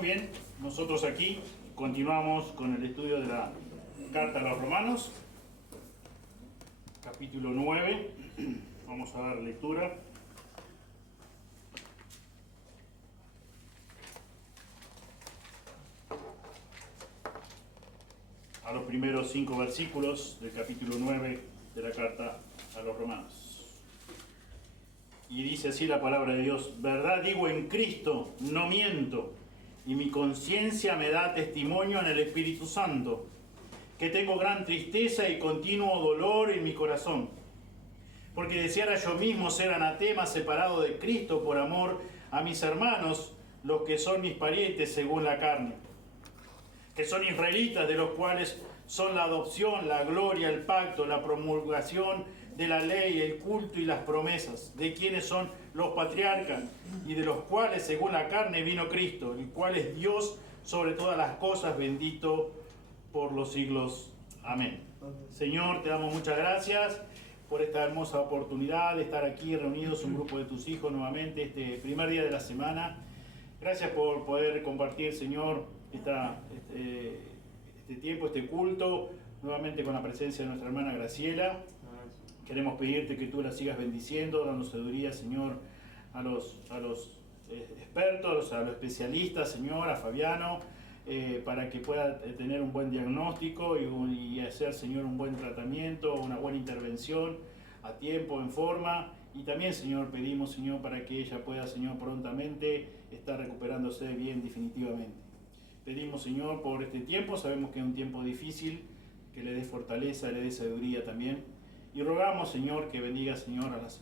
Muy bien, nosotros aquí continuamos con el estudio de la Carta a los Romanos, capítulo 9. Vamos a dar lectura. A los primeros 5 versículos del capítulo 9 de la Carta a los Romanos. Y dice así la palabra de Dios: verdad digo en Cristo, no miento, y mi conciencia me da testimonio en el Espíritu Santo, que tengo gran tristeza y continuo dolor en mi corazón, porque deseara yo mismo ser anatema, separado de Cristo por amor a mis hermanos, los que son mis parientes según la carne, que son israelitas, de los cuales son la adopción, la gloria, el pacto, la promulgación de la ley, el culto y las promesas, de quienes son los patriarcas, y de los cuales según la carne vino Cristo, el cual es Dios sobre todas las cosas, bendito por los siglos. Amén. Señor, te damos muchas gracias por esta hermosa oportunidad de estar aquí reunidos un grupo de tus hijos nuevamente este primer día de la semana. Gracias por poder compartir, Señor, este tiempo, este culto, nuevamente con la presencia de nuestra hermana Graciela. Queremos pedirte que tú la sigas bendiciendo, dando sabiduría, Señor, a los expertos, a los especialistas, Señor, a Fabiano, para que pueda tener un buen diagnóstico y hacer, Señor, un buen tratamiento, una buena intervención a tiempo, en forma. Y también, Señor, pedimos, Señor, para que ella pueda, Señor, prontamente estar recuperándose bien definitivamente. Pedimos, Señor, por este tiempo, sabemos que es un tiempo difícil, que le dé fortaleza, le dé sabiduría también. Y rogamos, Señor, que bendiga, Señor, a las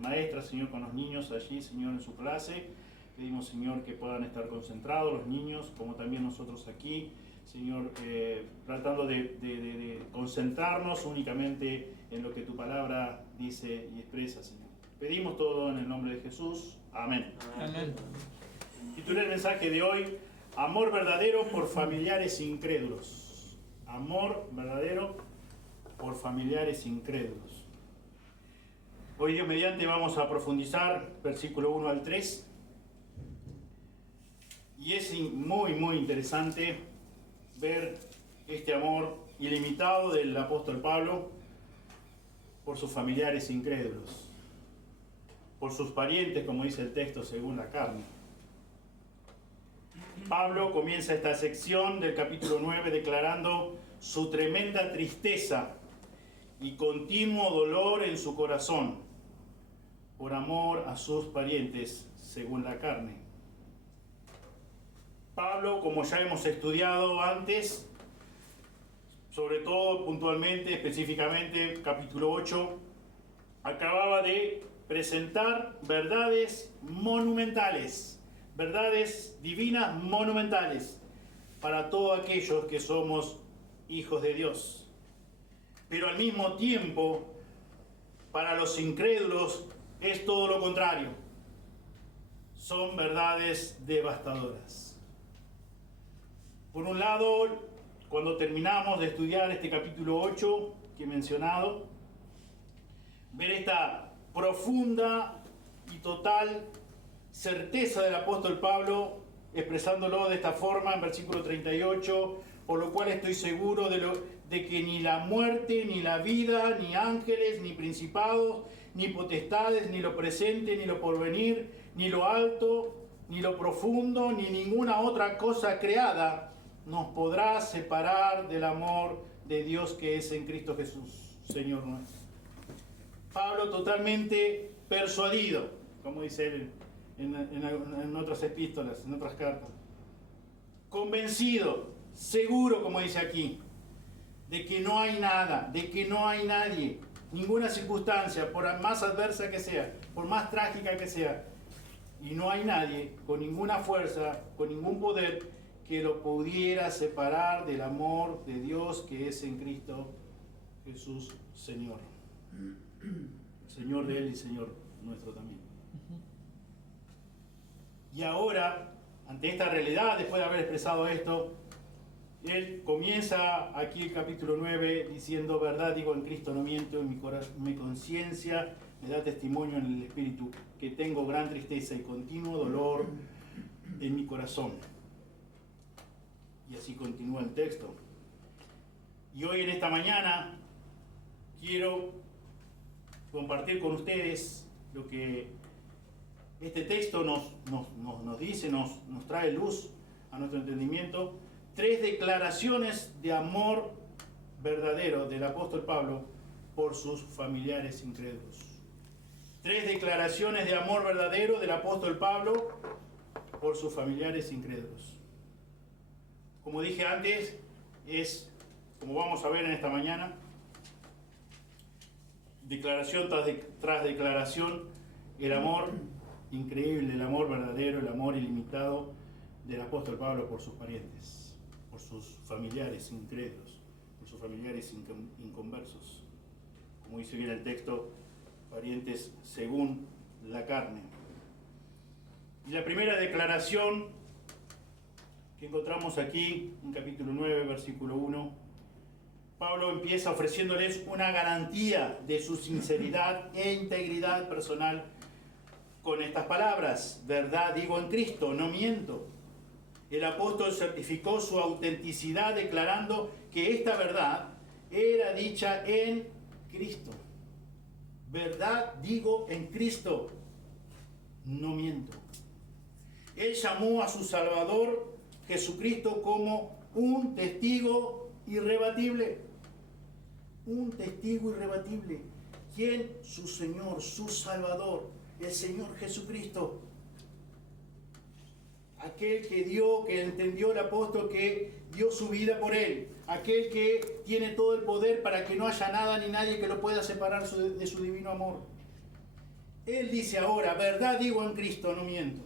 maestras, Señor, con los niños allí, Señor, en su clase. Pedimos, Señor, que puedan estar concentrados los niños, como también nosotros aquí, Señor, tratando de concentrarnos únicamente en lo que tu palabra dice y expresa, Señor. Pedimos todo en el nombre de Jesús. Amén. Amén. Titulé el mensaje de hoy: amor verdadero por familiares incrédulos. Amor verdadero por familiares incrédulos. Hoy, Dios mediante, vamos a profundizar versículo 1 al 3. Y es muy interesante ver este amor ilimitado del apóstol Pablo por sus familiares incrédulos, por sus parientes, como dice el texto, según la carne. Pablo comienza esta sección del capítulo 9 declarando su tremenda tristeza y continuo dolor en su corazón por amor a sus parientes según la carne. Pablo, como ya hemos estudiado antes, sobre todo puntualmente, específicamente capítulo 8, acababa de presentar verdades monumentales, verdades divinas monumentales para todos aquellos que somos hijos de Dios. Pero al mismo tiempo, para los incrédulos es todo lo contrario. Son verdades devastadoras. Por un lado, cuando terminamos de estudiar este capítulo 8 que he mencionado, ver esta profunda y total certeza del apóstol Pablo, expresándolo de esta forma en versículo 38, por lo cual estoy seguro de que ni la muerte, ni la vida, ni ángeles, ni principados, ni potestades, ni lo presente, ni lo porvenir, ni lo alto, ni lo profundo, ni ninguna otra cosa creada nos podrá separar del amor de Dios que es en Cristo Jesús, Señor nuestro. Pablo totalmente persuadido, como dice él en otras epístolas, en otras cartas, convencido, seguro, como dice aquí, de que no hay nada, de que no hay nadie, ninguna circunstancia, por más adversa que sea, por más trágica que sea, y no hay nadie con ninguna fuerza, con ningún poder que lo pudiera separar del amor de Dios que es en Cristo Jesús, Señor. Señor de él y Señor nuestro también. Y ahora, ante esta realidad, después de haber expresado esto, él comienza aquí el capítulo 9 diciendo: verdad digo en Cristo, no miento, en mi conciencia me da testimonio en el Espíritu que tengo gran tristeza y continuo dolor en mi corazón. Y así continúa el texto. Y hoy en esta mañana quiero compartir con ustedes lo que este texto nos dice, nos trae luz a nuestro entendimiento. 3 declaraciones de amor verdadero del apóstol Pablo por sus familiares incrédulos. 3 declaraciones de amor verdadero del apóstol Pablo por sus familiares incrédulos. Como dije antes, es, como vamos a ver en esta mañana, declaración tras declaración, el amor increíble, el amor verdadero, el amor ilimitado del apóstol Pablo por sus parientes, por sus familiares incrédulos, por sus familiares inconversos. Como dice bien el texto, parientes según la carne. Y la primera declaración que encontramos aquí en capítulo 9, versículo 1, Pablo empieza ofreciéndoles una garantía de su sinceridad e integridad personal con estas palabras: verdad digo en Cristo, no miento. El apóstol certificó su autenticidad declarando que esta verdad era dicha en Cristo. Verdad digo en Cristo, no miento. Él llamó a su Salvador Jesucristo como un testigo irrebatible. Un testigo irrebatible. ¿Quién? Su Señor, su Salvador, el Señor Jesucristo. Aquel que entendió el apóstol, que dio su vida por él. Aquel que tiene todo el poder para que no haya nada ni nadie que lo pueda separar de su divino amor. Él dice ahora, verdad digo en Cristo, no miento.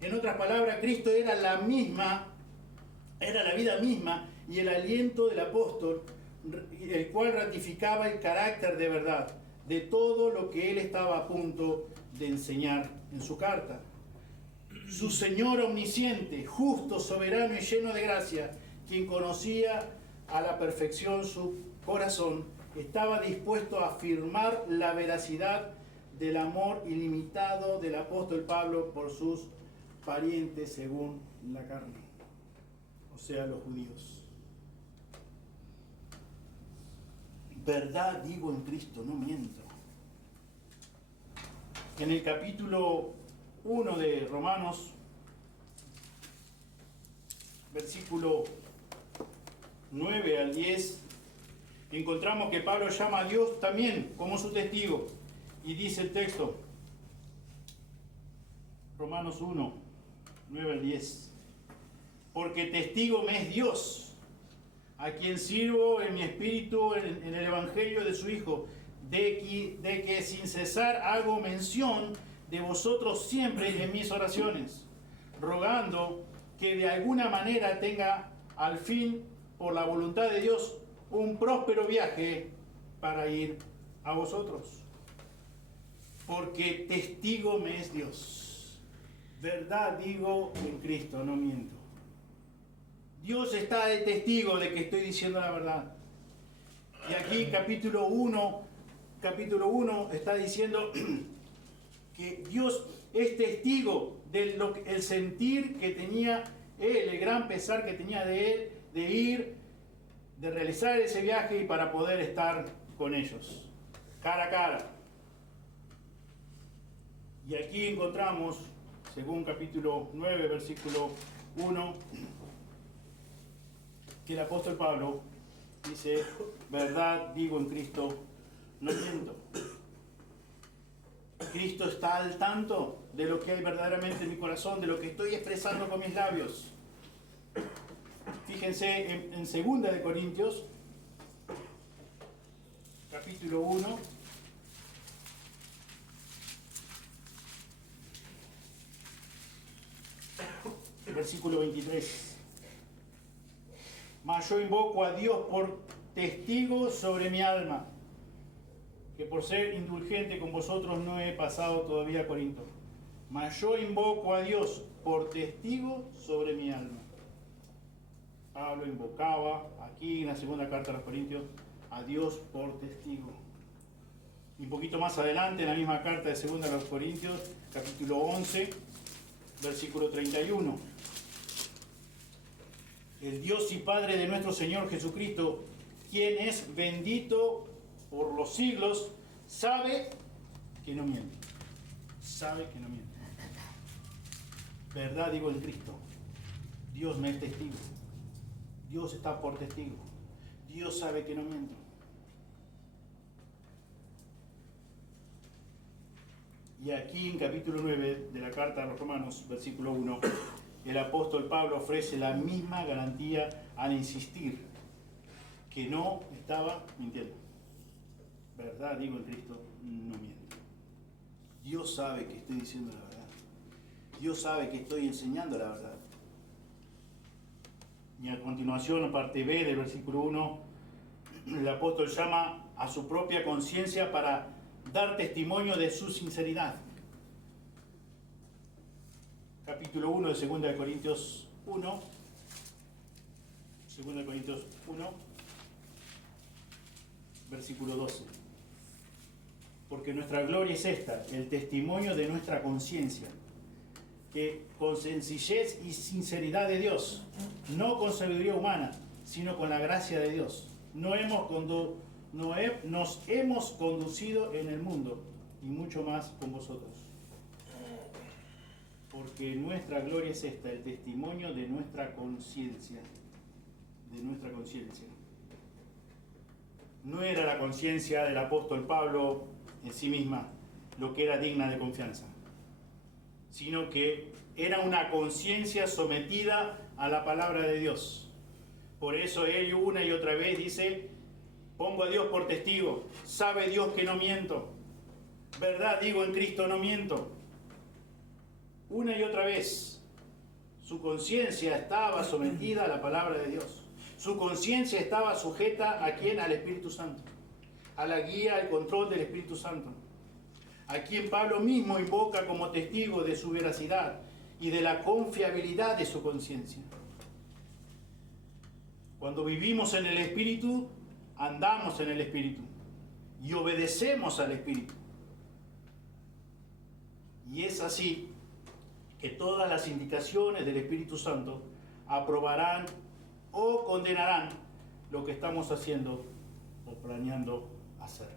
En otras palabras, Cristo era la vida misma y el aliento del apóstol, el cual ratificaba el carácter de verdad de todo lo que él estaba a punto de enseñar en su carta. Su Señor omnisciente, justo, soberano y lleno de gracia, quien conocía a la perfección su corazón, estaba dispuesto a afirmar la veracidad del amor ilimitado del apóstol Pablo por sus parientes según la carne, o sea, los judíos. Verdad digo en Cristo, no miento. En el capítulo 1 de Romanos, versículo 9 al 10, encontramos que Pablo llama a Dios también como su testigo. Y dice el texto, Romanos 1, 9 al 10. Porque testigo me es Dios, a quien sirvo en mi espíritu en el evangelio de su Hijo, de que sin cesar hago mención de vosotros siempre en mis oraciones, rogando que de alguna manera tenga al fin, por la voluntad de Dios, un próspero viaje para ir a vosotros. Porque testigo me es Dios. Verdad digo en Cristo, no miento. Dios está de testigo de que estoy diciendo la verdad. Y aquí capítulo 1 está diciendo que Dios es testigo del el sentir que tenía él, el gran pesar que tenía de él, de ir, de realizar ese viaje y para poder estar con ellos, cara a cara. Y aquí encontramos, según capítulo 9, versículo 1, que el apóstol Pablo dice, verdad digo en Cristo, no miento. Cristo está al tanto de lo que hay verdaderamente en mi corazón, de lo que estoy expresando con mis labios. Fíjense en 2 de Corintios, capítulo 1, versículo 23. Mas yo invoco a Dios por testigo sobre mi alma, que por ser indulgente con vosotros no he pasado todavía a Corinto. Mas yo invoco a Dios por testigo sobre mi alma. Pablo invocaba aquí en la segunda carta a los Corintios a Dios por testigo. Y un poquito más adelante, en la misma carta de segunda a los Corintios, capítulo 11, versículo 31. el Dios y Padre de nuestro Señor Jesucristo, quien es bendito por los siglos, sabe que no miente. Sabe que no miente. Verdad digo en Cristo. Dios me es testigo. Dios está por testigo. Dios sabe que no miento. Y aquí en capítulo 9 de la carta a los Romanos, versículo 1, el apóstol Pablo ofrece la misma garantía al insistir que no estaba mintiendo. Verdad digo en Cristo, no miento. Dios sabe que estoy diciendo la verdad. Dios sabe que estoy enseñando la verdad. Y a continuación, parte B del versículo 1, el apóstol llama a su propia conciencia para dar testimonio de su sinceridad. Capítulo 1 de 2 de Corintios 1. 2 de Corintios 1, versículo 12. Porque nuestra gloria es esta, el testimonio de nuestra conciencia, que con sencillez y sinceridad de Dios, no con sabiduría humana, sino con la gracia de Dios, nos hemos conducido en el mundo, y mucho más con vosotros. Porque nuestra gloria es esta, el testimonio de nuestra conciencia. De nuestra conciencia. No era la conciencia del apóstol Pablo en sí misma lo que era digna de confianza, sino que era una conciencia sometida a la palabra de Dios. Por eso él una y otra vez dice: pongo a Dios por testigo, sabe Dios que no miento, verdad digo en Cristo no miento. Una y otra vez su conciencia estaba sometida a la palabra de Dios. Su conciencia estaba sujeta ¿a quién? Al Espíritu Santo, a la guía, al control del Espíritu Santo, a quien Pablo mismo invoca como testigo de su veracidad y de la confiabilidad de su conciencia. Cuando vivimos en el Espíritu, andamos en el Espíritu y obedecemos al Espíritu. Y es así que todas las indicaciones del Espíritu Santo aprobarán o condenarán lo que estamos haciendo o planeando hacer.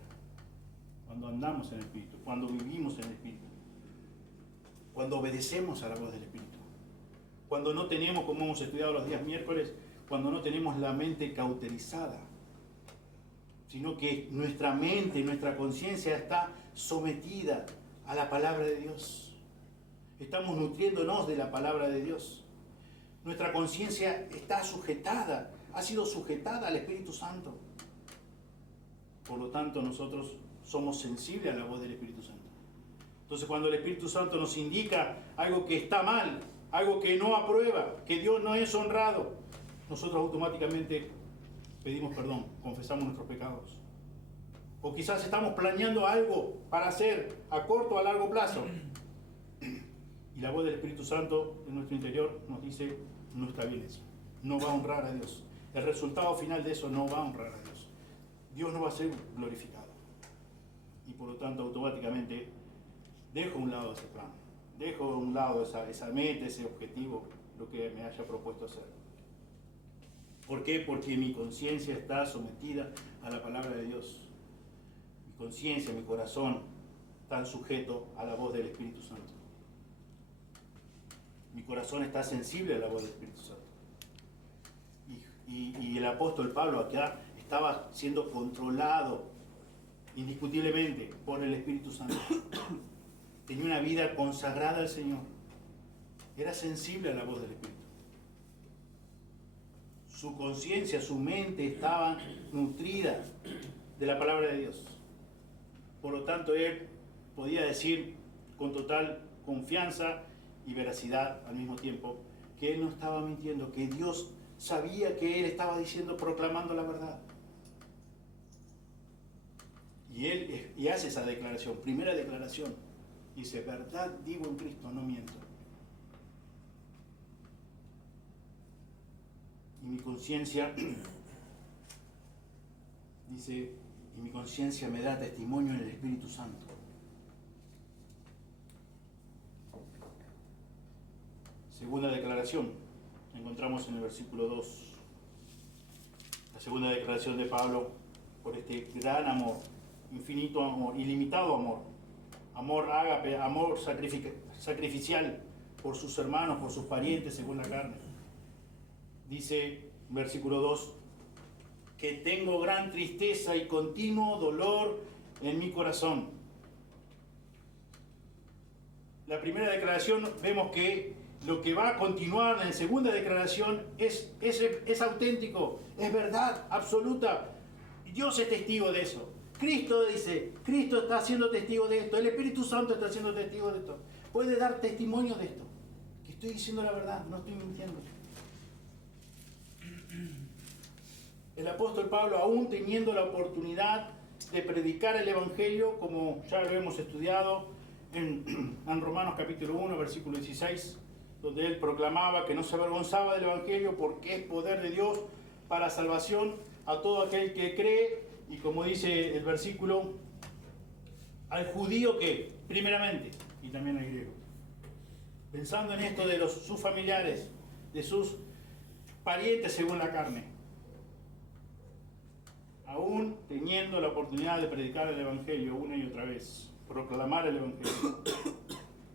Cuando andamos en el Espíritu, cuando vivimos en el Espíritu, cuando obedecemos a la voz del Espíritu, cuando no tenemos, como hemos estudiado los días miércoles, cuando no tenemos la mente cauterizada, sino que nuestra mente, nuestra conciencia está sometida a la palabra de Dios. Estamos nutriéndonos de la palabra de Dios. Nuestra conciencia está sujetada, ha sido sujetada al Espíritu Santo. Por lo tanto, nosotros somos sensibles a la voz del Espíritu Santo. Entonces, cuando el Espíritu Santo nos indica algo que está mal, algo que no aprueba, que Dios no es honrado, nosotros automáticamente pedimos perdón, confesamos nuestros pecados. O quizás estamos planeando algo para hacer a corto o a largo plazo. Y la voz del Espíritu Santo en nuestro interior nos dice: no está bien eso, no va a honrar a Dios. El resultado final de eso no va a honrar a Dios. Dios no va a ser glorificado. Y por lo tanto, automáticamente dejo a un lado ese plan, dejo a un lado esa meta, ese objetivo, lo que me haya propuesto hacer. ¿Por qué? Porque mi conciencia está sometida a la palabra de Dios. Mi conciencia, mi corazón están sujetos a la voz del Espíritu Santo. Mi corazón está sensible a la voz del Espíritu Santo. Y el apóstol Pablo acá estaba siendo controlado indiscutiblemente por el Espíritu Santo. Tenía una vida consagrada al Señor. Era sensible a la voz del Espíritu. Su conciencia, su mente estaban nutridas de la palabra de Dios. Por lo tanto, él podía decir con total confianza y veracidad al mismo tiempo que él no estaba mintiendo, que Dios sabía que él estaba diciendo, proclamando la verdad. Y él hace esa declaración, primera declaración. Dice: verdad digo en Cristo, no miento. Y mi conciencia, dice, y mi conciencia me da testimonio en el Espíritu Santo. Segunda declaración, encontramos en el versículo 2, la segunda declaración de Pablo por este gran amor, infinito amor, ilimitado amor, amor ágape, amor sacrificial por sus hermanos, por sus parientes según la carne. Dice, versículo 2, que tengo gran tristeza y continuo dolor en mi corazón. La primera declaración vemos que lo que va a continuar en la segunda declaración es auténtico, es verdad absoluta. Dios es testigo de eso. Cristo dice, Cristo está siendo testigo de esto, el Espíritu Santo está siendo testigo de esto. Puede dar testimonio de esto, que estoy diciendo la verdad, no estoy mintiendo. El apóstol Pablo, aún teniendo la oportunidad de predicar el Evangelio, como ya lo hemos estudiado en Romanos capítulo 1, versículo 16, donde él proclamaba que no se avergonzaba del Evangelio porque es poder de Dios para salvación a todo aquel que cree, y como dice el versículo, al judío que, primeramente, y también al griego. Pensando en esto de sus familiares, de sus parientes según la carne, aún teniendo la oportunidad de predicar el Evangelio una y otra vez, proclamar el Evangelio,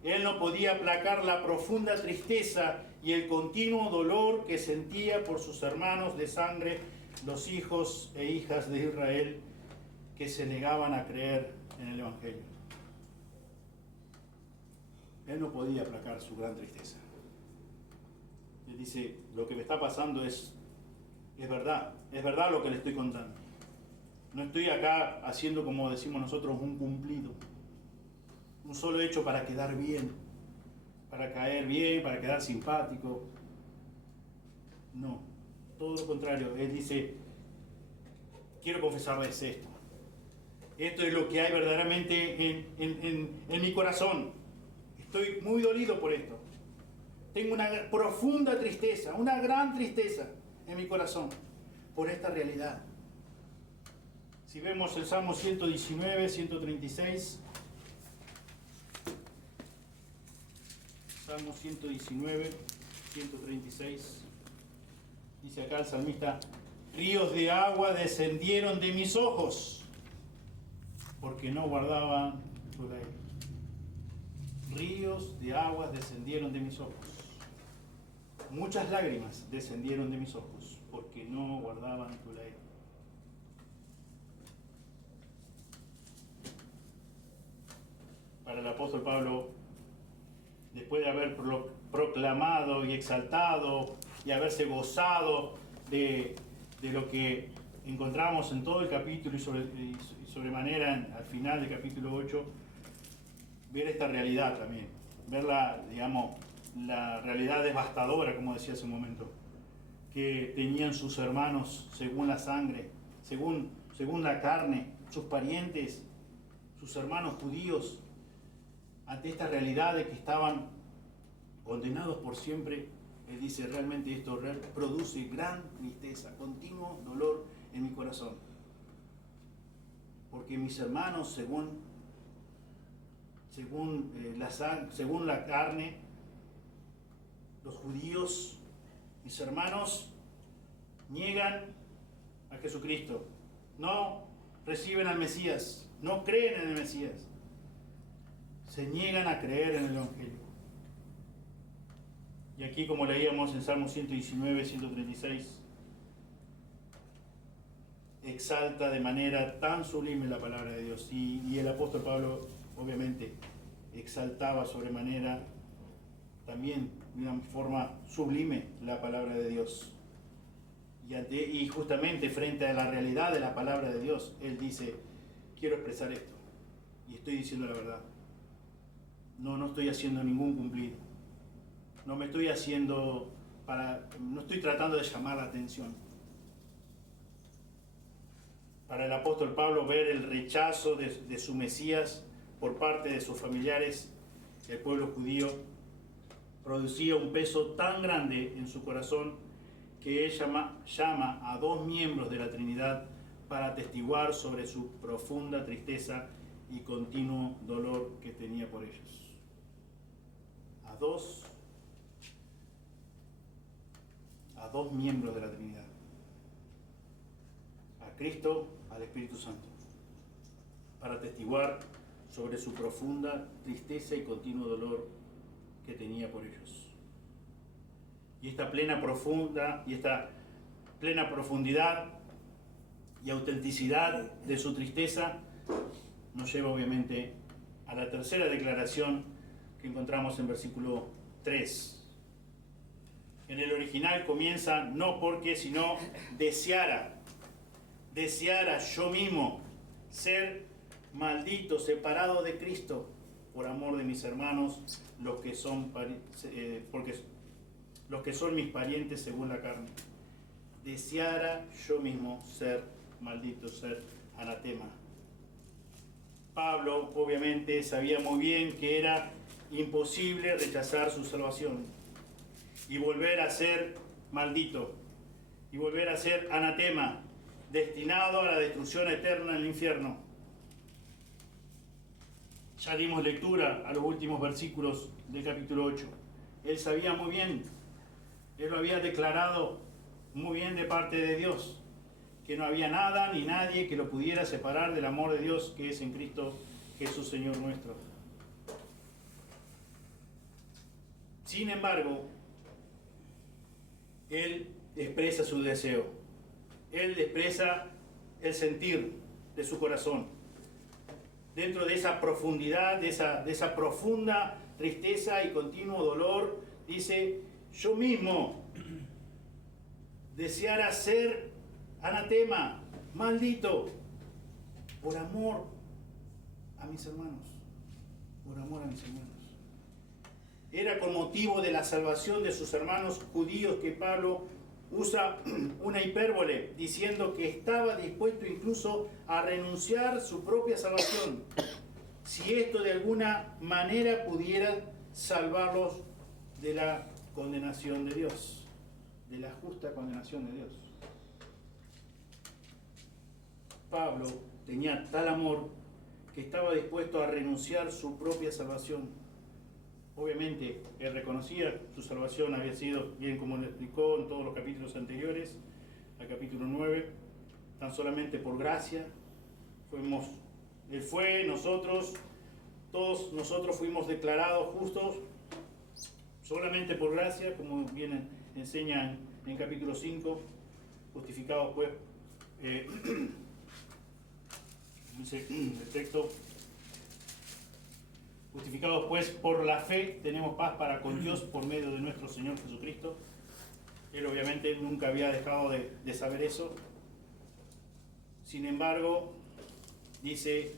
él no podía aplacar la profunda tristeza y el continuo dolor que sentía por sus hermanos de sangre, los hijos e hijas de Israel que se negaban a creer en el Evangelio. Él no podía aplacar su gran tristeza. Él dice, lo que me está pasando es verdad lo que le estoy contando. No estoy acá haciendo, como decimos nosotros, un cumplido. Un solo hecho para quedar bien, para caer bien, para quedar simpático. No, todo lo contrario. Él dice, quiero confesarles esto. Esto es lo que hay verdaderamente en mi corazón. Estoy muy dolido por esto. Tengo una profunda tristeza, una gran tristeza en mi corazón por esta realidad. Si vemos el Salmo 119, 136, Salmo 119, 136, dice acá el salmista, ríos de agua descendieron de mis ojos, porque no guardaban tu ley. Ríos de agua descendieron de mis ojos. Muchas lágrimas descendieron de mis ojos, porque no guardaban tu ley. Para el apóstol Pablo, después de haber proclamado y exaltado y haberse gozado de lo que encontramos en todo el capítulo y sobremanera al final del capítulo 8, ver esta realidad también, ver la realidad devastadora, como decía hace un momento, que tenían sus hermanos según la sangre, según la carne, sus parientes, sus hermanos judíos, ante esta realidad de que estaban condenados por siempre. Él dice, realmente esto produce gran tristeza, continuo dolor en mi corazón. Porque mis hermanos, según la carne, los judíos, mis hermanos, niegan a Jesucristo. No reciben al Mesías, no creen en el Mesías. Se niegan a creer en el Evangelio. Y aquí, como leíamos en Salmo 119, 136, exalta de manera tan sublime la palabra de Dios. Y el apóstol Pablo, obviamente, exaltaba sobremanera también de una forma sublime la palabra de Dios. Y justamente frente a la realidad de la palabra de Dios, él dice, quiero expresar esto. Y estoy diciendo la verdad. No estoy haciendo ningún cumplido. No estoy tratando de llamar la atención. Para el apóstol Pablo, ver el rechazo de su Mesías por parte de sus familiares, el pueblo judío, producía un peso tan grande en su corazón que él llama a dos miembros de la Trinidad para atestiguar sobre su profunda tristeza y continuo dolor que tenía por ellos. A dos dos miembros de la Trinidad, a Cristo, al Espíritu Santo, para atestiguar sobre su profunda tristeza y continuo dolor que tenía por ellos. Y esta plena profundidad y autenticidad de su tristeza nos lleva obviamente a la tercera declaración que encontramos en versículo 3. En el original comienza no porque, sino deseara yo mismo ser maldito, separado de Cristo, por amor de mis hermanos, porque los que son mis parientes según la carne. Deseara yo mismo ser maldito, ser anatema. Pablo obviamente sabía muy bien que era imposible rechazar su salvación y volver a ser maldito y volver a ser anatema, destinado a la destrucción eterna en el infierno. Ya dimos lectura a los últimos versículos del capítulo 8. Él sabía muy bien, él lo había declarado muy bien de parte de Dios, que no había nada ni nadie que lo pudiera separar del amor de Dios que es en Cristo Jesús Señor nuestro. Sin embargo, él expresa su deseo, él expresa el sentir de su corazón. Dentro de esa profundidad, de esa profunda tristeza y continuo dolor, dice, yo mismo deseara ser anatema, maldito, por amor a mis hermanos, por amor a mis hermanos. Era con motivo de la salvación de sus hermanos judíos que Pablo usa una hipérbole, diciendo que estaba dispuesto incluso a renunciar su propia salvación, si esto de alguna manera pudiera salvarlos de la condenación de Dios, de la justa condenación de Dios. Pablo tenía tal amor que estaba dispuesto a renunciar su propia salvación. Obviamente, él reconocía su salvación había sido, bien como lo explicó en todos los capítulos anteriores, al capítulo 9, tan solamente por gracia. Él fue, todos nosotros fuimos declarados justos solamente por gracia, como bien enseña en capítulo 5, justificados pues, dice el texto, justificados pues por la fe tenemos paz para con Dios por medio de nuestro Señor Jesucristo. Él obviamente nunca había dejado de saber eso. Sin embargo, dice,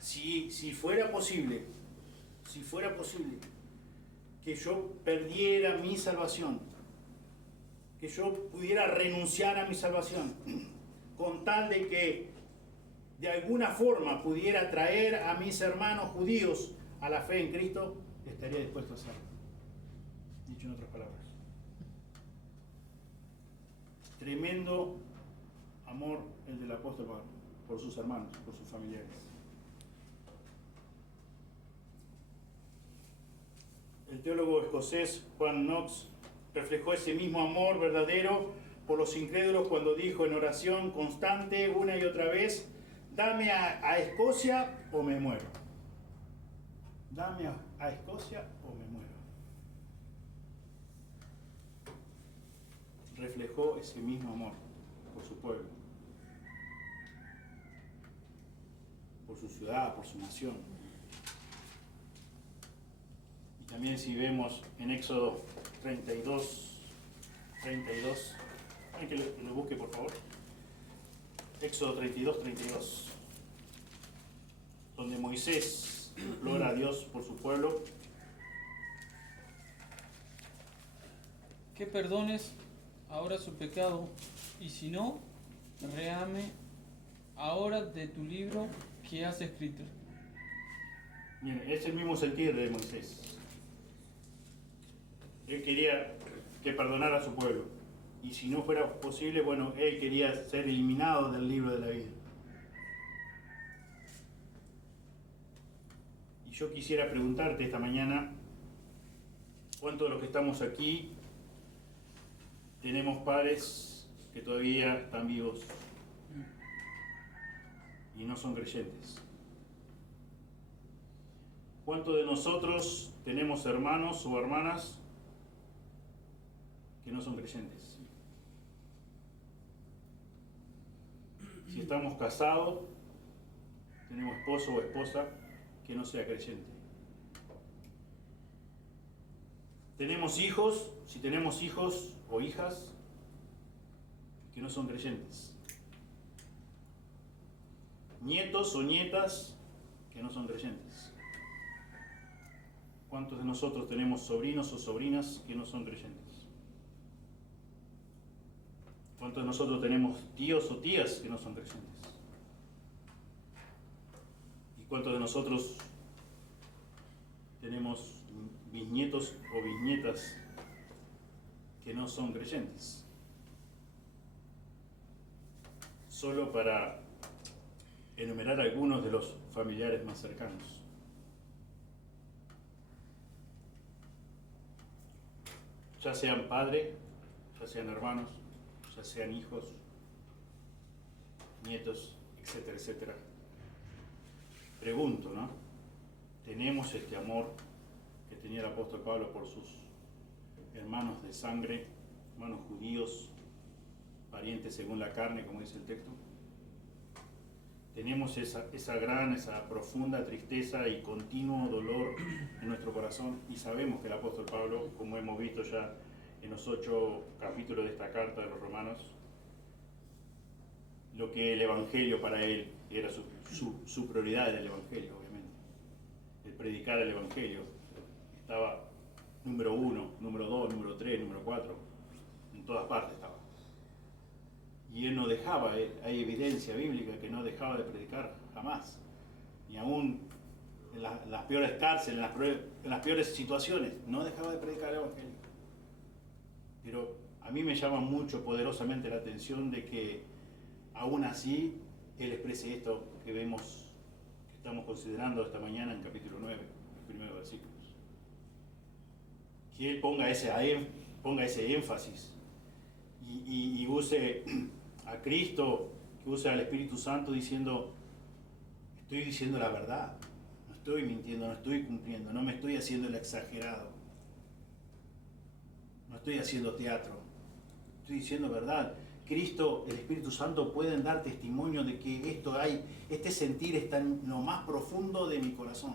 si fuera posible que yo perdiera mi salvación, que yo pudiera renunciar a mi salvación, con tal de que de alguna forma pudiera traer a mis hermanos judíos a la fe en Cristo, estaría dispuesto a hacerlo. Dicho en otras palabras. Tremendo amor el del apóstol Pablo por sus hermanos, por sus familiares. El teólogo escocés Juan Knox reflejó ese mismo amor verdadero por los incrédulos cuando dijo en oración constante una y otra vez: dame a Escocia o me muero. Dame a Escocia o me muero. Reflejó ese mismo amor por su pueblo, por su ciudad, por su nación. Y también si vemos en Éxodo 32, hay que lo busque por favor. Éxodo 32, donde Moisés implora a Dios por su pueblo. Que perdones ahora su pecado, y si no, réame ahora de tu libro que has escrito. Bien, es el mismo sentir de Moisés. Él quería que perdonara a su pueblo. Y si no fuera posible, bueno, él quería ser eliminado del libro de la vida. Y yo quisiera preguntarte esta mañana, ¿cuántos de los que estamos aquí tenemos padres que todavía están vivos y no son creyentes. ¿Cuántos de nosotros tenemos hermanos o hermanas que no son creyentes? Si estamos casados, tenemos esposo o esposa que no sea creyente. Tenemos hijos, si tenemos hijos o hijas que no son creyentes. Nietos o nietas que no son creyentes. ¿Cuántos de nosotros tenemos sobrinos o sobrinas que no son creyentes? ¿Cuántos de nosotros tenemos tíos o tías que no son creyentes? ¿Y cuántos de nosotros tenemos bisnietos o bisnietas que no son creyentes? Solo para enumerar algunos de los familiares más cercanos. Ya sean padres, ya sean hermanos, ya sean hijos, nietos, etcétera, etcétera. Pregunto, ¿no? ¿Tenemos este amor que tenía el apóstol Pablo por sus hermanos de sangre, hermanos judíos, parientes según la carne, como dice el texto? Tenemos esa profunda tristeza y continuo dolor en nuestro corazón, y sabemos que el apóstol Pablo, como hemos visto ya en los 8 capítulos de esta carta de los Romanos, lo que el Evangelio para él era su prioridad era el Evangelio, obviamente. El predicar el Evangelio estaba número 1, número 2, número 3, número 4, en todas partes estaba. Y él no dejaba, hay evidencia bíblica que no dejaba de predicar jamás, ni aún en las peores cárceles, en las peores situaciones, no dejaba de predicar el Evangelio. Pero a mí me llama mucho, poderosamente la atención de que aún así él exprese esto que vemos, que estamos considerando esta mañana en capítulo 9, los primeros versículos. Que él ponga ese énfasis y use a Cristo, que use al Espíritu Santo diciendo: estoy diciendo la verdad, no estoy mintiendo, no estoy cumpliendo, no me estoy haciendo el exagerado, no estoy haciendo teatro, estoy diciendo verdad. Cristo, el Espíritu Santo pueden dar testimonio de que este sentir está en lo más profundo de mi corazón.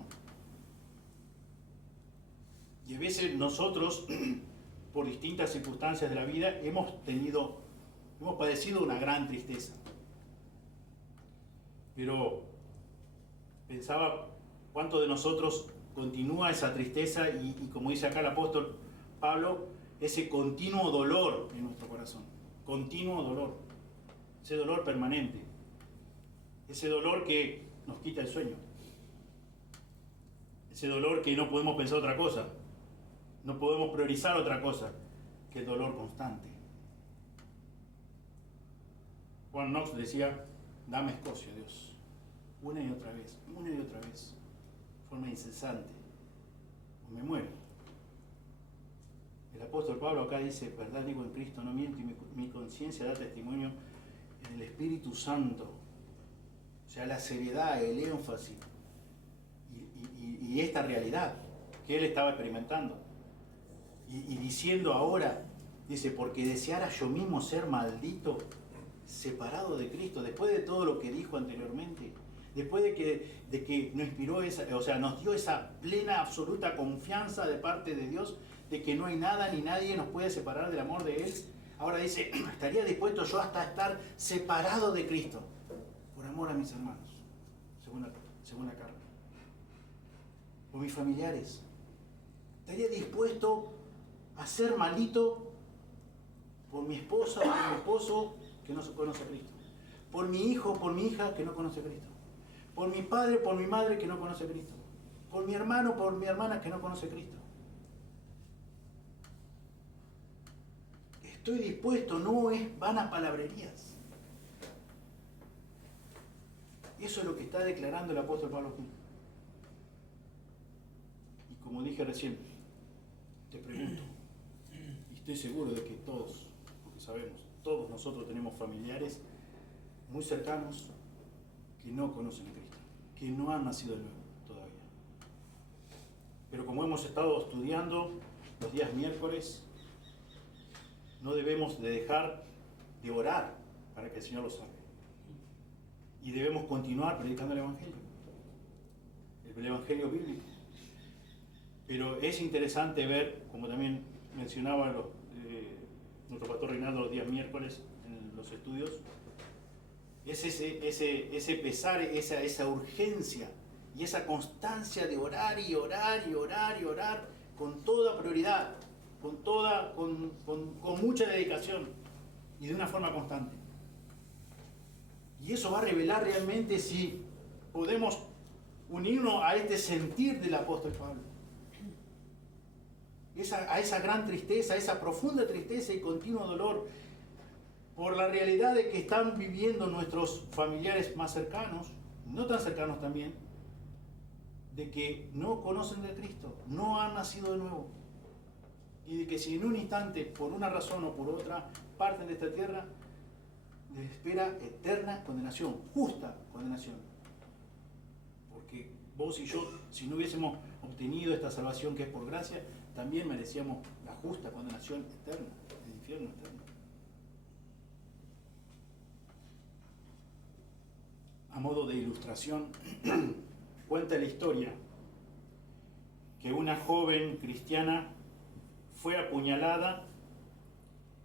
Y a veces nosotros, por distintas circunstancias de la vida, hemos padecido una gran tristeza. Pero pensaba cuánto de nosotros continúa esa tristeza y como dice acá el apóstol Pablo, ese continuo dolor en nuestro corazón. Continuo dolor. Ese dolor permanente. Ese dolor que nos quita el sueño. Ese dolor que no podemos pensar otra cosa. No podemos priorizar otra cosa que el dolor constante. Juan Knox decía: dame escocio, Dios, una y otra vez, de forma incesante, o me muero. El apóstol Pablo acá dice: verdad digo en Cristo, no miento, y mi conciencia da testimonio en el Espíritu Santo. O sea, la seriedad, el énfasis y esta realidad que él estaba experimentando. Y diciendo ahora, dice: porque deseara yo mismo ser maldito, separado de Cristo, después de todo lo que dijo anteriormente, después de que nos inspiró nos dio esa plena, absoluta confianza de parte de Dios, de que no hay nada ni nadie nos puede separar del amor de Él. Ahora dice: estaría dispuesto yo hasta estar separado de Cristo, por amor a mis hermanos, según la carne, o mis familiares. Estaría dispuesto a ser maldito por mi esposa o por mi esposo que no conoce a Cristo, por mi hijo o por mi hija que no conoce a Cristo, por mi padre, por mi madre que no conoce a Cristo, por mi hermano, por mi hermana que no conoce a Cristo. Estoy dispuesto, no es vanas palabrerías. Eso es lo que está declarando el apóstol Pablo aquí. Y como dije recién, te pregunto, y estoy seguro de que todos sabemos, todos nosotros tenemos familiares muy cercanos que no conocen a Cristo, que no han nacido de nuevo todavía. Pero como hemos estado estudiando los días miércoles, no debemos de dejar de orar para que el Señor los salve. Y debemos continuar predicando el Evangelio bíblico. Pero es interesante ver, como también mencionaba nuestro pastor Reinaldo los días miércoles en los estudios, es ese pesar, esa urgencia y esa constancia de orar y orar y orar y orar con toda prioridad, con mucha dedicación y de una forma constante. Y eso va a revelar realmente si podemos unirnos a este sentir del apóstol Pablo. A esa gran tristeza, a esa profunda tristeza y continuo dolor por la realidad de que están viviendo nuestros familiares más cercanos, no tan cercanos también, de que no conocen de Cristo, no han nacido de nuevo. Y de que si en un instante, por una razón o por otra, parten de esta tierra, les espera eterna condenación, justa condenación. Porque vos y yo, si no hubiésemos obtenido esta salvación que es por gracia, también merecíamos la justa condenación eterna, el infierno eterno. A modo de ilustración, cuenta la historia que una joven cristiana fue apuñalada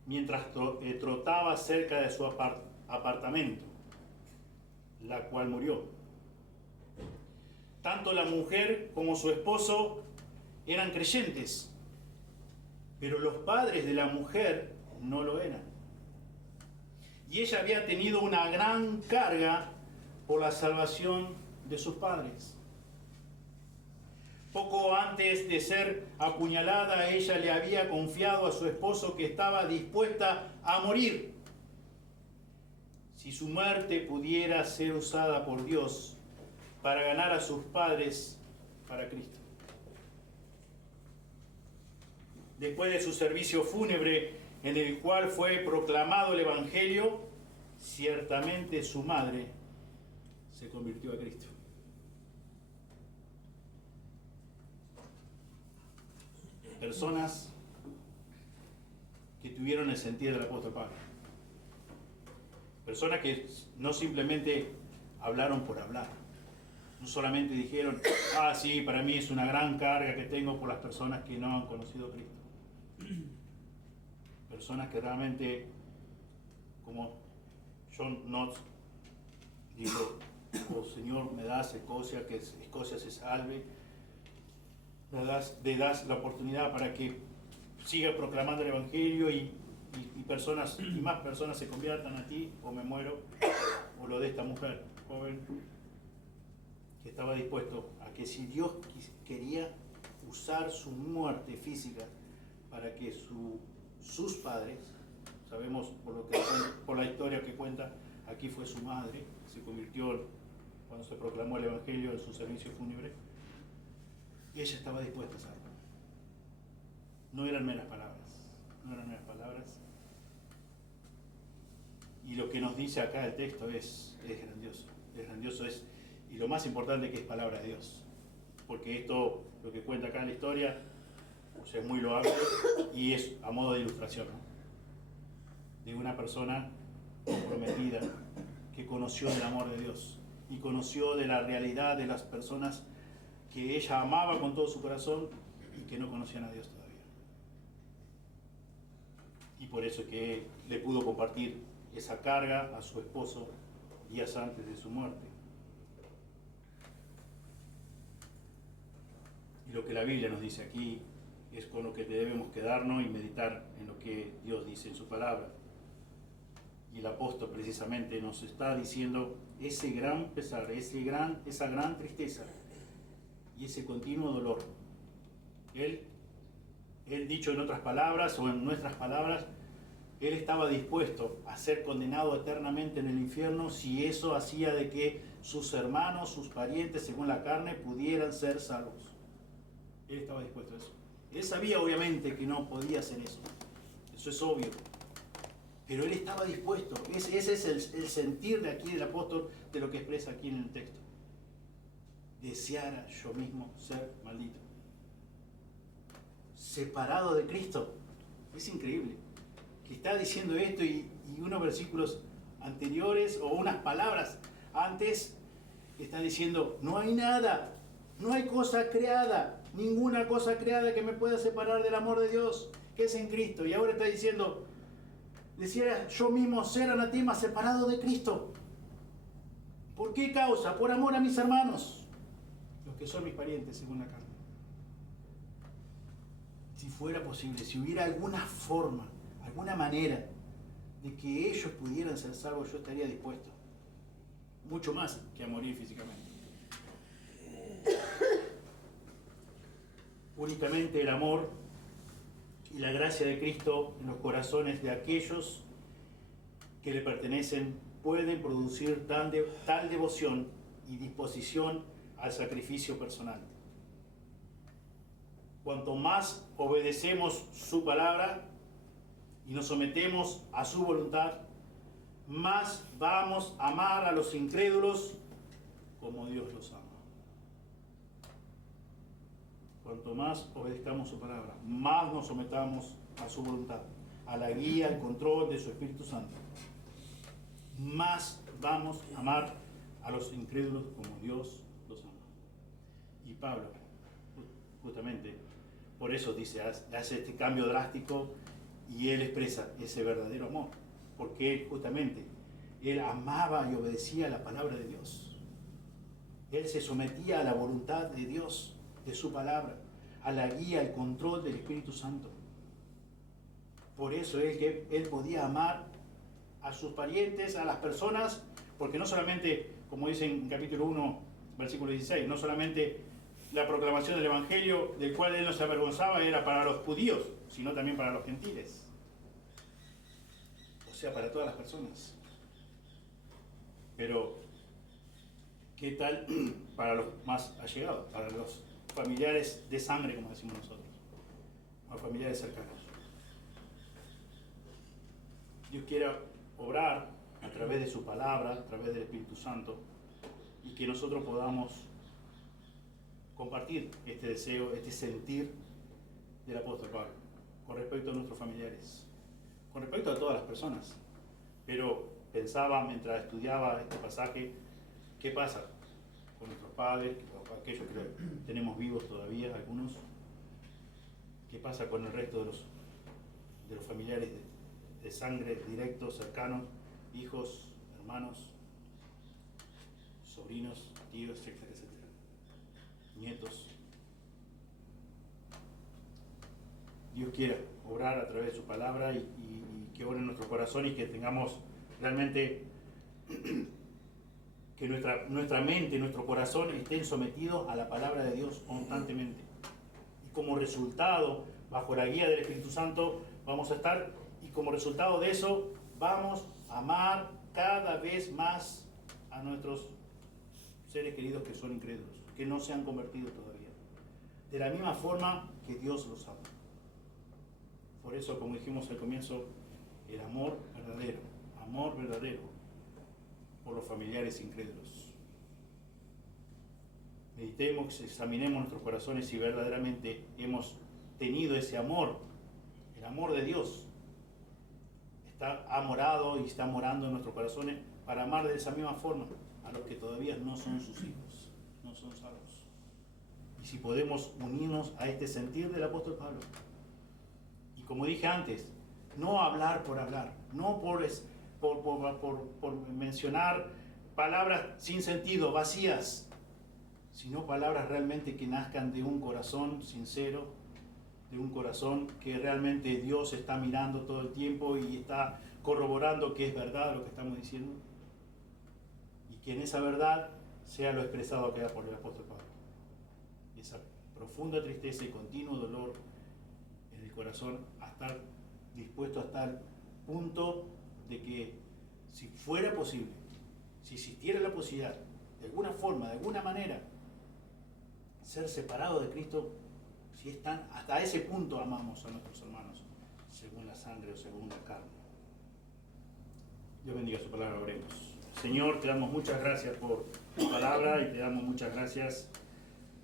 mientras trotaba cerca de su apartamento, la cual murió. Tanto la mujer como su esposo eran creyentes, pero los padres de la mujer no lo eran. Y ella había tenido una gran carga por la salvación de sus padres. Poco antes de ser apuñalada, ella le había confiado a su esposo que estaba dispuesta a morir si su muerte pudiera ser usada por Dios para ganar a sus padres para Cristo. Después de su servicio fúnebre, en el cual fue proclamado el Evangelio, ciertamente su madre se convirtió a Cristo. Personas que tuvieron el sentido del apóstol Pablo. Personas que no simplemente hablaron por hablar. No solamente dijeron, sí, para mí es una gran carga que tengo por las personas que no han conocido a Cristo. Personas que realmente, como John Knox dijo, oh Señor, me das Escocia, que Escocia se salve, le das la oportunidad para que siga proclamando el Evangelio y personas y más personas se conviertan a ti, o me muero, o lo de esta mujer joven que estaba dispuesto a que si Dios quería usar su muerte física para que sus padres, sabemos por la historia que cuenta, aquí fue su madre, se convirtió cuando se proclamó el Evangelio en su servicio fúnebre, y ella estaba dispuesta a hacerlo. No eran meras palabras. Y lo que nos dice acá el texto es grandioso, y lo más importante que es palabra de Dios. Porque esto, lo que cuenta acá en la historia, es muy loable y es a modo de ilustración, ¿no? De una persona comprometida que conoció el amor de Dios y conoció de la realidad de las personas que ella amaba con todo su corazón y que no conocían a Dios todavía. Y por eso que le pudo compartir esa carga a su esposo días antes de su muerte. Y lo que la Biblia nos dice aquí es con lo que debemos quedarnos y meditar en lo que Dios dice en su palabra. Y el apóstol precisamente nos está diciendo ese gran pesar, esa gran tristeza y ese continuo dolor. Él dicho en otras palabras o en nuestras palabras, él estaba dispuesto a ser condenado eternamente en el infierno si eso hacía de que sus hermanos, sus parientes, según la carne, pudieran ser salvos. Él estaba dispuesto a eso. Él sabía obviamente que no podía hacer eso. Eso es obvio. Pero él estaba dispuesto. Ese es el sentir de aquí del apóstol, de lo que expresa aquí en el texto. Deseara yo mismo ser maldito. Separado de Cristo. Es increíble que está diciendo esto y unos versículos anteriores o unas palabras antes está diciendo, no hay nada, no hay cosa creada, ninguna cosa creada que me pueda separar del amor de Dios que es en Cristo. Y ahora está diciendo, decía yo mismo ser anatema separado de Cristo. ¿Por qué causa? Por amor a mis hermanos, los que son mis parientes según la carne. Si fuera posible, si hubiera alguna forma, alguna manera de que ellos pudieran ser salvos, yo estaría dispuesto. Mucho más que a morir físicamente. Únicamente el amor y la gracia de Cristo en los corazones de aquellos que le pertenecen pueden producir tal devoción y disposición al sacrificio personal. Cuanto más obedecemos su palabra y nos sometemos a su voluntad, más vamos a amar a los incrédulos como Dios los ama. Cuanto más obedezcamos su palabra, más nos sometamos a su voluntad, a la guía, al control de su Espíritu Santo, más vamos a amar a los incrédulos como Dios los ama. Y Pablo, justamente, por eso dice, hace este cambio drástico y él expresa ese verdadero amor, porque justamente él amaba y obedecía la palabra de Dios. Él se sometía a la voluntad de Dios, de su palabra, a la guía, al control del Espíritu Santo. Por eso él podía amar a sus parientes, a las personas, porque no solamente, como dice en capítulo 1, versículo 16, no solamente la proclamación del Evangelio, del cual él no se avergonzaba, era para los judíos, sino también para los gentiles. O sea, para todas las personas. Pero, ¿qué tal para los más allegados? Para los familiares de sangre, como decimos nosotros. A los familiares cercanos. Dios quiera obrar a través de su palabra, a través del Espíritu Santo, y que nosotros podamos compartir este deseo, este sentir del apóstol Pablo con respecto a nuestros familiares, con respecto a todas las personas. Pero pensaba mientras estudiaba este pasaje, ¿qué pasa con nuestros padres, aquellos que tenemos vivos todavía, algunos? ¿Qué pasa con el resto de los familiares de sangre, directos, cercanos, hijos, hermanos, sobrinos, tíos, etcétera, etcétera? Nietos? Dios quiera obrar a través de su palabra y que obre en nuestro corazón y que tengamos realmente que nuestra mente, nuestro corazón estén sometidos a la palabra de Dios constantemente. Y como resultado, bajo la guía del Espíritu Santo, vamos a estar, y como resultado de eso, vamos a amar cada vez más a nuestros seres queridos que son incrédulos, que no se han convertido todavía. De la misma forma que Dios los ama. Por eso, como dijimos al comienzo, el amor verdadero por los familiares incrédulos. Meditemos, examinemos nuestros corazones si verdaderamente hemos tenido ese amor, el amor de Dios. Ha morado y está morando en nuestros corazones para amar de esa misma forma a los que todavía no son sus hijos, no son salvos. Y si podemos unirnos a este sentir del apóstol Pablo. Y como dije antes, no hablar por hablar, no por mencionar palabras sin sentido, vacías, sino palabras realmente que nazcan de un corazón sincero, de un corazón que realmente Dios está mirando todo el tiempo y está corroborando que es verdad lo que estamos diciendo, y que en esa verdad sea lo expresado acá por el apóstol Pablo. Esa profunda tristeza y continuo dolor en el corazón, a estar dispuesto hasta el punto de que si fuera posible, si existiera la posibilidad, de alguna forma, de alguna manera, ser separado de Cristo, si están hasta ese punto amamos a nuestros hermanos, según la sangre o según la carne. Dios bendiga su palabra, oremos. Señor, te damos muchas gracias por tu palabra y te damos muchas gracias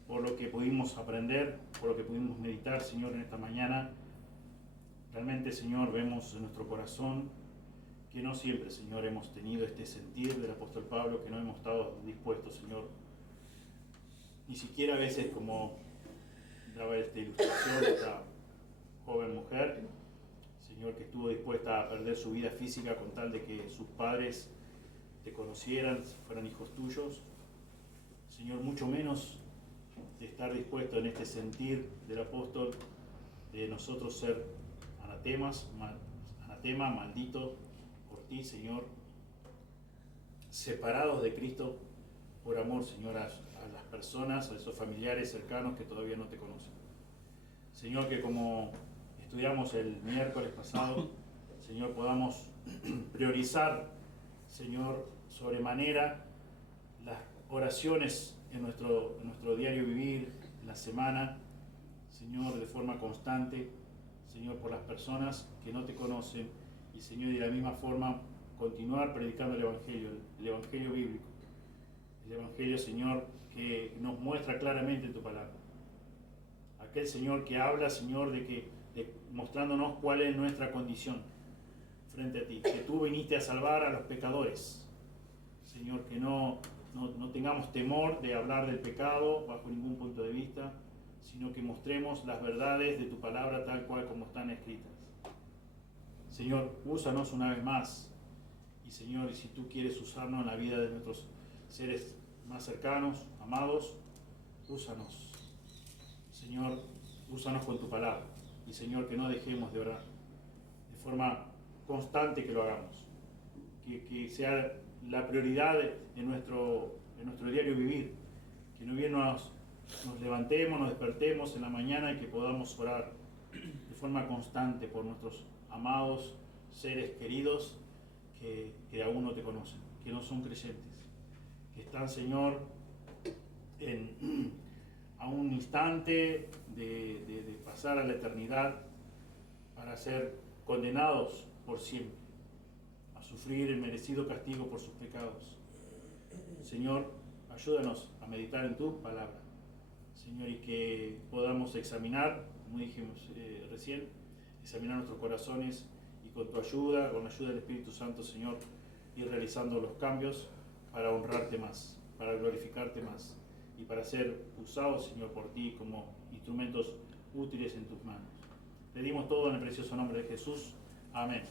por lo que pudimos aprender, por lo que pudimos meditar, Señor, en esta mañana. Realmente, Señor, vemos en nuestro corazón que no siempre, Señor, hemos tenido este sentir del apóstol Pablo, que no hemos estado dispuestos, Señor, ni siquiera a veces como daba esta ilustración de esta joven mujer, Señor, que estuvo dispuesta a perder su vida física con tal de que sus padres te conocieran, fueran hijos tuyos. Señor, mucho menos de estar dispuesto en este sentir del apóstol de nosotros ser anatema, malditos por ti, Señor, separados de Cristo por amor, Señor, a las personas, a esos familiares cercanos que todavía no te conocen. Señor, que como estudiamos el miércoles pasado, Señor, podamos priorizar, Señor, sobremanera las oraciones en nuestro diario vivir, en la semana, Señor, de forma constante, Señor, por las personas que no te conocen y, Señor, de la misma forma continuar predicando el Evangelio bíblico, el Evangelio, Señor, que nos muestra claramente en tu palabra. Aquel, Señor, que habla, Señor, mostrándonos cuál es nuestra condición frente a ti, que tú viniste a salvar a los pecadores. Señor, que no tengamos temor de hablar del pecado bajo ningún punto de vista, sino que mostremos las verdades de tu palabra tal cual como están escritas. Señor, úsanos una vez más. Y Señor, si tú quieres usarnos en la vida de nuestros seres más cercanos, amados, úsanos. Señor, úsanos con tu palabra. Y Señor, que no dejemos de orar de forma constante, que lo hagamos. Que sea la prioridad en nuestro diario vivir. Que no bien nos levantemos, nos despertemos en la mañana y que podamos orar de forma constante por nuestros amados seres queridos que aún no te conocen, que no son creyentes, que están, Señor, a un instante de pasar a la eternidad para ser condenados por siempre, a sufrir el merecido castigo por sus pecados. Señor, ayúdanos a meditar en tu palabra, Señor, y que podamos examinar, como dijimos recién, examinar nuestros corazones y con tu ayuda, con la ayuda del Espíritu Santo, Señor, ir realizando los cambios para honrarte más, para glorificarte más y para ser usados, Señor, por ti como instrumentos útiles en tus manos. Pedimos todo en el precioso nombre de Jesús. Amén.